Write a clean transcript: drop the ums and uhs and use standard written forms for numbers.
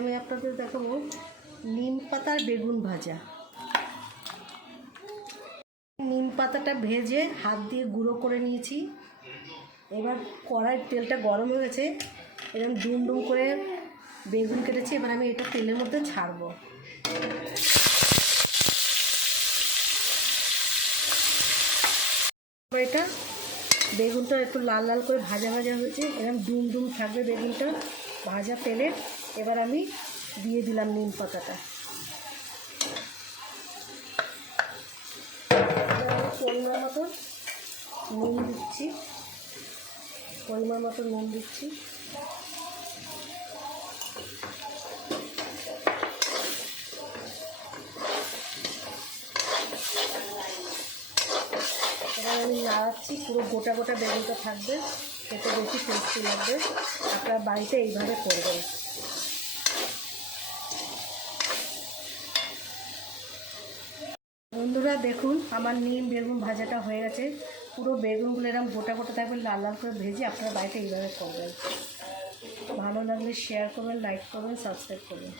আমি আপনাদের দেখাবো নিম পাতার বেগুন ভাজা। নিম পাতাটা ভেজে হাত দিয়ে গুঁড়ো করে নিয়েছি। এবার কড়াইয়ের তেলটা গরম হয়ে গেছে, এরকম ডুম ডুম করে বেগুন কেটেছি। এবার আমি এটা তেলের মধ্যে ছাড়বো। এটা বেগুনটা একটু লাল লাল করে ভাজা ভাজা হয়েছে, এরকম ডুম ডুম থাকবে বেগুনটা ভাজা তেলে। এবার আমি দিয়ে দিলাম নিম পাতাটা। পরিমাণ মতো নুন দিচ্ছি, পরিমাণ মতো নুন দিচ্ছি। এবার আমি নাড়াচ্ছি, পুরো গোটা গোটা বেগুনটা থাকবে, খেতে বেশি টেস্টি লাগবে। আপনারা বাড়িতে এইভাবে করবেন। বন্ধুরা দেখুন, আমার নিম বেগুন ভাজাটা হয়ে গেছে। পুরো বেগুনগুলো এরকম গোটা গোটা থাকবে, লাল লাল করে ভেজে আপনারা বাড়িতে এইভাবে করবেন। ভালো লাগলে শেয়ার করবেন, লাইক করবেন, সাবস্ক্রাইব করবেন।